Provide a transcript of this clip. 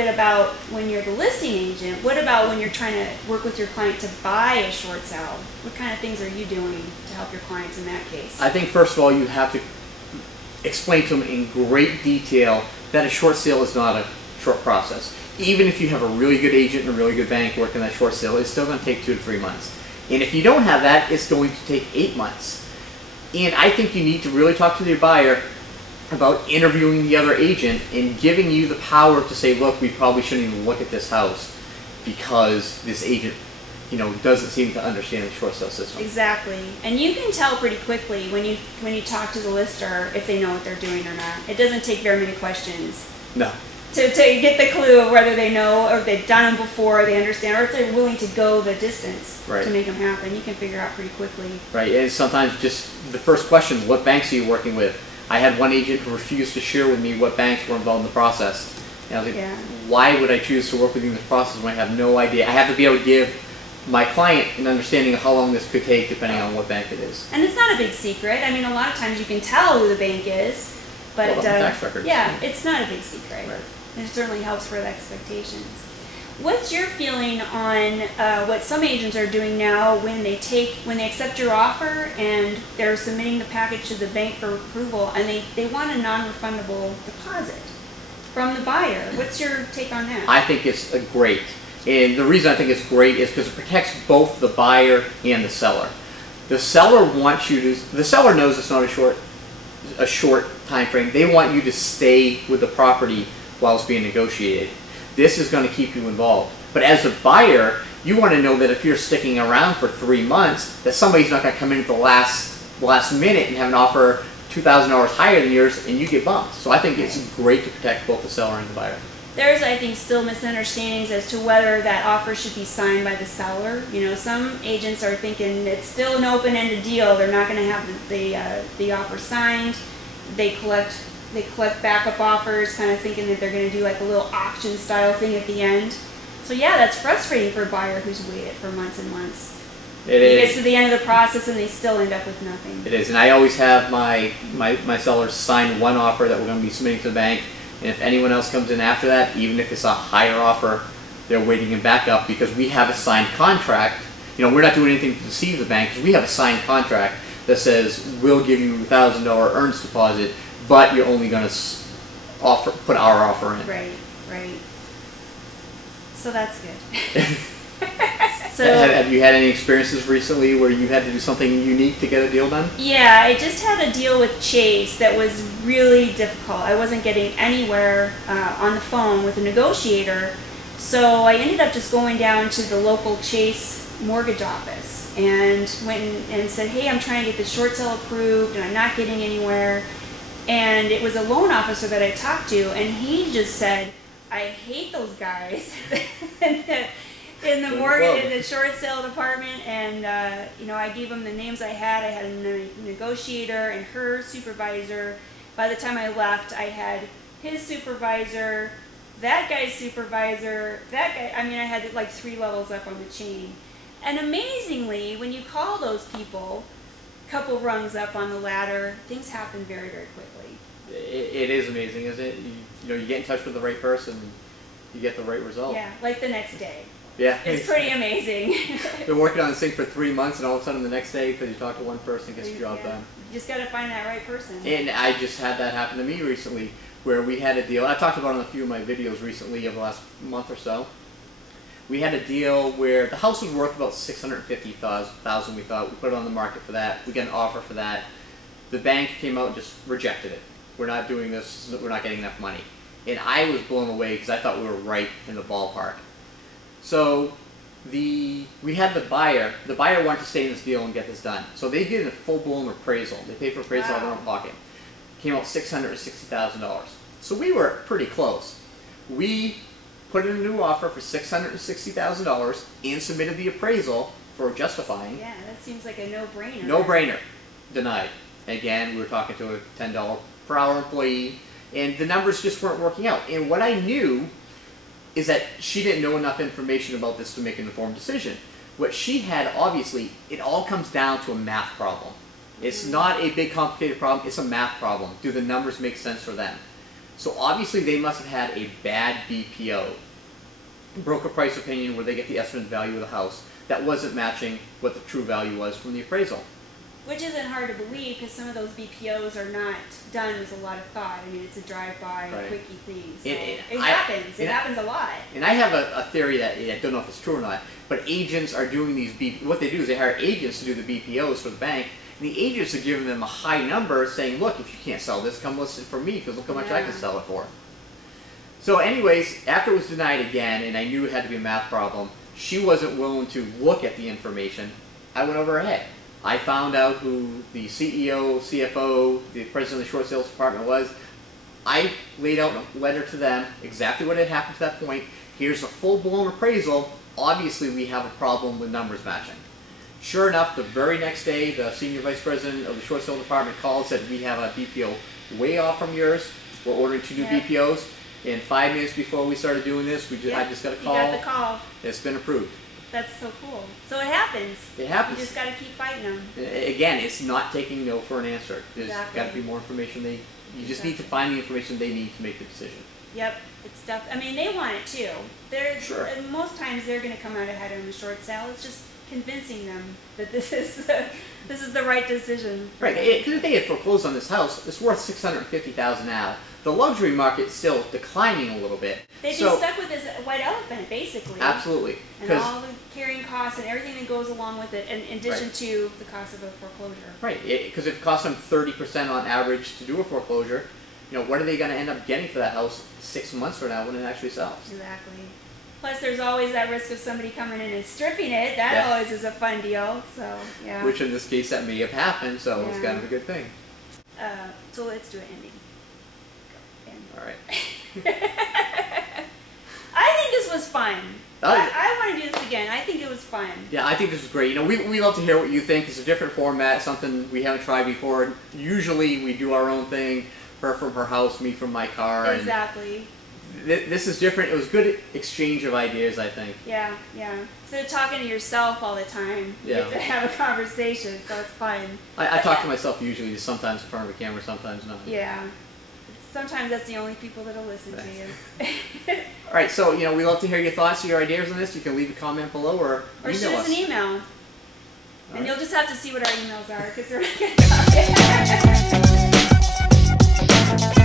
bit about when you're the listing agent. What about when you're trying to work with your client to buy a short sale? What kind of things are you doing to help your clients in that case? I think first of all, you have to explain to them in great detail that a short sale is not a short process. Even if you have a really good agent and a really good bank working that short sale, it's still going to take 2 to 3 months. And if you don't have that, it's going to take 8 months. And I think you need to really talk to your buyer about interviewing the other agent and giving you the power to say, look, we probably shouldn't even look at this house because this agent, you know, doesn't seem to understand the short sale system. Exactly. And you can tell pretty quickly when you talk to the lister if they know what they're doing or not. It doesn't take very many questions. No. To get the clue of whether they know or if they've done them before, they understand, or if they're willing to go the distance right. to make them happen. You can figure out pretty quickly. Right, and sometimes just the first question, what banks are you working with? I had one agent who refused to share with me what banks were involved in the process. And I was like, why would I choose to work with you in this process when I have no idea? I have to be able to give my client an understanding of how long this could take depending on what bank it is. And it's not a big secret. I mean, a lot of times you can tell who the bank is, but well, tax records. Yeah, it's not a big secret. Right. It certainly helps for the expectations. What's your feeling on what some agents are doing now when they accept your offer and they're submitting the package to the bank for approval and they want a non-refundable deposit from the buyer? What's your take on that? I think it's great. And the reason I think it's great is because it protects both the buyer and the seller. The seller wants you to, the seller knows it's not a short time frame. They want you to stay with the property while it's being negotiated. This is going to keep you involved. But as a buyer, you want to know that if you're sticking around for 3 months, that somebody's not going to come in at the last minute and have an offer $2,000 higher than yours and you get bumped. So I think it's great to protect both the seller and the buyer. There's, I think, still misunderstandings as to whether that offer should be signed by the seller. You know, some agents are thinking it's still an open-ended deal. They're not going to have the offer signed. They collect backup offers, kind of thinking that they're going to do like a little auction style thing at the end. So yeah, that's frustrating for a buyer who's waited for months and months. It gets to the end of the process and they still end up with nothing. It is, and I always have my sellers sign one offer that we're going to be submitting to the bank, and if anyone else comes in after that, even if it's a higher offer, they're waiting in backup because we have a signed contract. You know, we're not doing anything to deceive the bank because we have a signed contract that says we'll give you $1,000 earnest deposit, but you're only going to put our offer in. Right, right. So that's good. So, have you had any experiences recently where you had to do something unique to get a deal done? Yeah, I just had a deal with Chase that was really difficult. I wasn't getting anywhere on the phone with a negotiator, so I ended up just going down to the local Chase mortgage office and went and said, hey, I'm trying to get this short sale approved and I'm not getting anywhere. And it was a loan officer that I talked to, and he just said, I hate those guys in the mortgage, in the short sale department. And you know, I gave him the names I had. I had a negotiator and her supervisor. By the time I left, I had his supervisor, that guy's supervisor, that guy. I mean, I had like 3 levels up on the chain. And amazingly, when you call those people, couple rungs up on the ladder, things happen very, very quickly. It is amazing, isn't it? You know, you get in touch with the right person, you get the right result. Yeah, like the next day. Yeah. It's pretty amazing. Been working on this thing for 3 months, and all of a sudden the next day, because you talk to one person, gets the job done. You just got to find that right person. And I just had that happen to me recently, where we had a deal. I talked about it in a few of my videos recently over the last month or so. We had a deal where the house was worth about $650,000. We thought we put it on the market for that. We got an offer for that. The bank came out and just rejected it. We're not doing this. We're not getting enough money. And I was blown away because I thought we were right in the ballpark. So we had the buyer. The buyer wanted to stay in this deal and get this done. So they did a full-blown appraisal. They paid for appraisal out of their own pocket. Came out $660,000. So we were pretty close. We put in a new offer for $660,000 and submitted the appraisal for justifying. Yeah, that seems like a no-brainer. No-brainer. Denied. Again, we were talking to a $10 per hour employee, and the numbers just weren't working out. And what I knew is that she didn't know enough information about this to make an informed decision. What she had, obviously, it all comes down to a math problem. It's not a big complicated problem, it's a math problem. Do the numbers make sense for them? So obviously they must have had a bad BPO, broker price opinion, where they get the estimate value of the house that wasn't matching what the true value was from the appraisal. Which isn't hard to believe because some of those BPOs are not done with a lot of thought. I mean, it's a drive-by, Right. quickie thing. So It happens. It happens a lot. And I have a theory that, I don't know if it's true or not, but agents are doing these what they do is they hire agents to do the BPOs for the bank, and the agents are giving them a high number saying, look, if you can't sell this, come list it for me because look how much I can sell it for. So anyways, after it was denied again, and I knew it had to be a math problem, she wasn't willing to look at the information. I went over her head. I found out who the CEO, CFO, the president of the short sales department was. I laid out a letter to them, exactly what had happened to that point. Here's a full-blown appraisal. Obviously, we have a problem with numbers matching. Sure enough, the very next day, the senior vice president of the short sales department called and said, we have a BPO way off from yours. We're ordering 2 new BPOs. And 5 minutes before we started doing this, I just got a call. You got the call. It's been approved. That's so cool. So it happens. It happens. You just got to keep fighting them. Again, it's not taking no for an answer. There's Exactly. got to be more information. You just need to find the information they need to make the decision. Yep, it's tough. I mean, they want it too. Sure. And most times they're going to come out ahead on the short sale. It's just convincing them that this is the right decision. Right. Because if they had foreclosed on this house, it's worth $650,000 now. The luxury market's still declining a little bit. They'd be stuck with this white elephant, basically. Absolutely. And all the carrying costs and everything that goes along with it, in addition to the cost of a foreclosure. Right. Because if it costs them 30% on average to do a foreclosure, what are they going to end up getting for that house 6 months from now when it actually sells? Exactly. Plus, there's always that risk of somebody coming in and stripping it. That always is a fun deal. So, yeah. Which in this case, that may have happened, so it's kind of a good thing. So let's do an ending. All right. I think this was fun. Oh, I want to do this again. I think it was fun. Yeah, I think this was great. We love to hear what you think. It's a different format, something we haven't tried before. Usually we do our own thing, her from her house, me from my car. Exactly. And this is different. It was good exchange of ideas, I think. Yeah, yeah. Instead of talking to yourself all the time, you get to have a conversation, so it's fun. I talk to myself usually, just sometimes in front of a camera, sometimes not. Yeah. Sometimes that's the only people that'll listen to you. All right, so we love to hear your thoughts, your ideas on this. You can leave a comment below or email shoot us an email. All and you'll just have to see what our emails are because they're not going to